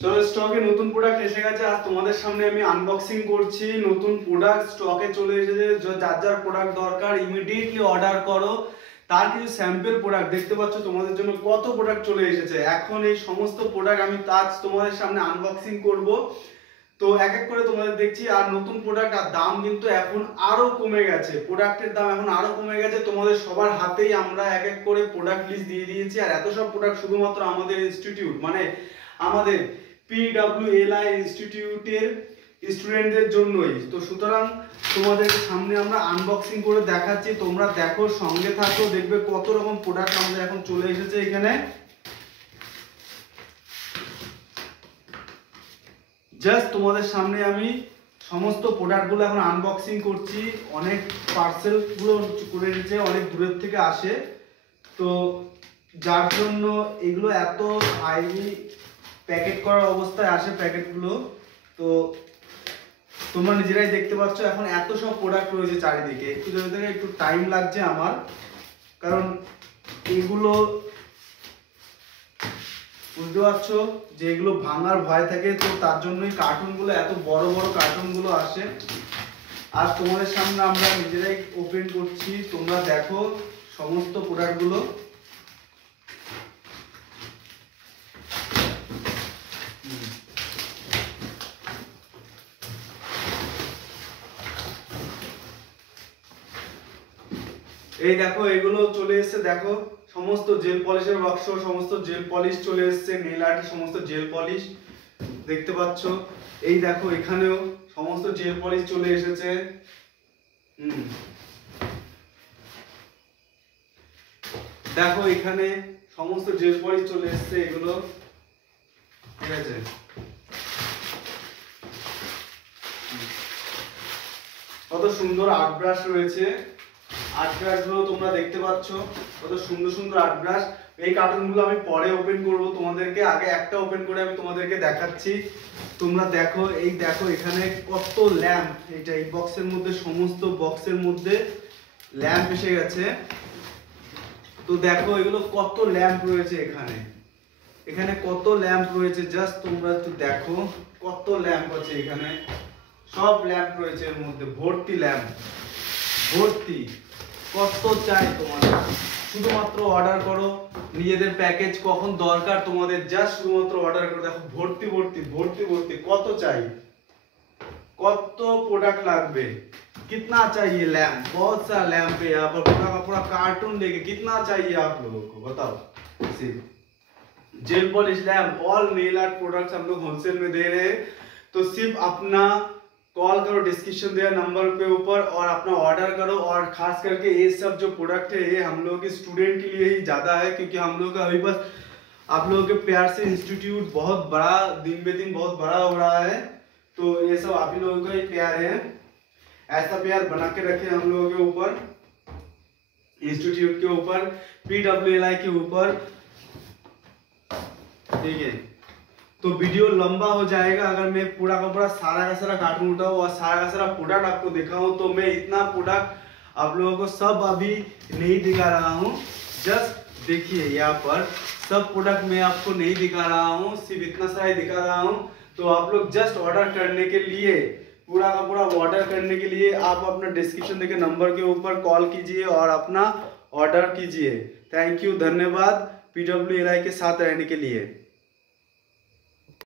চলো স্টকে নতুন প্রোডাক্ট এসে গেছে। আজ তোমাদের সামনে আমি আনবক্সিং করছি। নতুন প্রোডাক্ট স্টকে চলে এসেছে। যার যার প্রোডাক্ট দরকার ইমিডিয়েটলি অর্ডার করো। তার কিছু স্যাম্পল প্রোডাক্ট দেখতে পাচ্ছ তোমাদের জন্য কত প্রোডাক্ট চলে এসেছে। এখন এই সমস্ত প্রোডাক্ট আমি আজ তোমাদের সামনে আনবক্সিং করব। তো এক এক করে তোমাদের দেখছি। আর নতুন প্রোডাক্ট আর দাম কিন্তু এখন আরো কমে গেছে। প্রোডাক্টের দাম এখন আরো কমে গেছে। তোমাদের সবার হাতেই আমরা এক এক করে প্রোডাক্ট লিস্ট দিয়ে দিয়েছি। আর এত সব প্রোডাক্ট শুধুমাত্র আমাদের ইনস্টিটিউট মানে আমাদের PWLI ইনস্টিটিউটের স্টুডেন্টদের জন্যই। তো সুতরাং তোমাদের সামনে আমরা আনবক্সিং করে দেখাচ্ছি। তোমরা দেখো, সঙ্গে থাকো, দেখবে কত রকম প্রোডাক্ট আমাদের এখন চলে এসেছে এখানে। জাস্ট তোমাদের সামনে আমি সমস্ত প্রোডাক্টগুলো এখন আনবক্সিং করছি। অনেক পার্সেলগুলো করে এসেছে, অনেক দূরের থেকে আসে। তো যার জন্য এগুলো এত হাইলি প্যাকেট করার অবস্থায় আসে প্যাকেটগুলো। তো তোমরা নিজেরাই দেখতে পাচ্ছ এখন এত সব প্রোডাক্ট রয়েছে চারিদিকে। একটু টাইম লাগছে আমার, কারণ এগুলো বুঝতে পারছো যে এগুলো ভাঙার ভয় থাকে। তো তার জন্যই কার্টুনগুলো এত বড় বড় কার্টুনগুলো আসে। আর তোমাদের সামনে আমরা নিজেরাই ওপেন করছি। তোমরা দেখো সমস্ত প্রোডাক্টগুলো। এই দেখো এগুলো চলে এসেছে। দেখো সমস্ত জেল পলিশের বাক্স, সমস্ত জেল পলিশ চলে এসেছে। নেল আর্টের সমস্ত জেল পলিশ দেখতে পাচ্ছ। এই দেখো এখানেও সমস্ত জেল পলিশ চলে এসেছে। দেখো এখানে সমস্ত জেল পলিশ চলে এসেছে এগুলো, ঠিক আছে। কত সুন্দর আর্ট ব্রাশ রয়েছে। আর্ট ব্রাশগুলো তোমরা দেখতে পাচ্ছ, কত সুন্দর সুন্দর আর্ট ব্রাশ। এই কার্টুনগুলো আমি পরে ওপেন করব তোমাদেরকে, আগে একটা ওপেন করে আমি তোমাদেরকে দেখাচ্ছি। তোমরা দেখো, এই দেখো এখানে কত ল্যাম্প। এইটা এই বক্সের মধ্যে, সমস্ত বক্সের মধ্যে ল্যাম্প এসে গেছে। তো দেখো এগুলো কত ল্যাম্প রয়েছে এখানে। এখানে কত ল্যাম্প রয়েছে, জাস্ট তোমরা একটু দেখো কত ল্যাম্প আছে এখানে। সব ল্যাম্প রয়েছে এর মধ্যে, ভর্তি ল্যাম্প, ভর্তি। কত চাই তোমাদের, শুধুমাত্র অর্ডার করো। নিজেদের প্যাকেজ কখন দরকার তোমাদের, জাস্ট শুধুমাত্র অর্ডার করো। দেখো ভর্তি ভর্তি ভর্তি ভর্তি। কত চাই, কত প্রোডাক্ট লাগবে, कितना चाहिए लैम्प, बहुत सा लैम्प है यहाँ पर। पूरा का पूरा कार्टून लेके कितना चाहिए आप लोगों को बताओ। सिर्फ gel polish lamp, all nail art products हम लोग होलसेल में दे रहे हैं। तो सिर्फ अपना कॉल करो डिस्क्रिप्शन दिया नंबर पे ऊपर और अपना ऑर्डर करो। और खास करके ये सब जो प्रोडक्ट है ये हम लोग के स्टूडेंट के लिए ही ज़्यादा है, क्योंकि हम लोग का अभी बस आप लोगों के प्यार से इंस्टीट्यूट बहुत बड़ा, दिन बे दिन बहुत बड़ा हो रहा है। तो ये सब आप ही लोगों का ही प्यार है। ऐसा प्यार बना के रखे हम लोगों के ऊपर, इंस्टीट्यूट के ऊपर, PWLI के ऊपर, ठीक है। तो वीडियो लंबा हो जाएगा अगर मैं पूरा का पूरा सारा का सारा कार्टून उठाऊं और सारा का सारा प्रोडक्ट आपको दिखाऊं। तो मैं इतना प्रोडक्ट आप लोगों को सब अभी नहीं दिखा रहा हूं। जस्ट देखिए यहाँ पर सब प्रोडक्ट मैं आपको नहीं दिखा रहा हूं, सिर्फ इतना सारा ही दिखा रहा हूं। तो आप लोग जस्ट ऑर्डर करने के लिए, पूरा का पूरा ऑर्डर करने के लिए आप अपना डिस्क्रिप्शन देके नंबर के ऊपर कॉल कीजिए और अपना ऑर्डर कीजिए। थैंक यू, धन्यवाद PWLI के साथ रहने के लिए।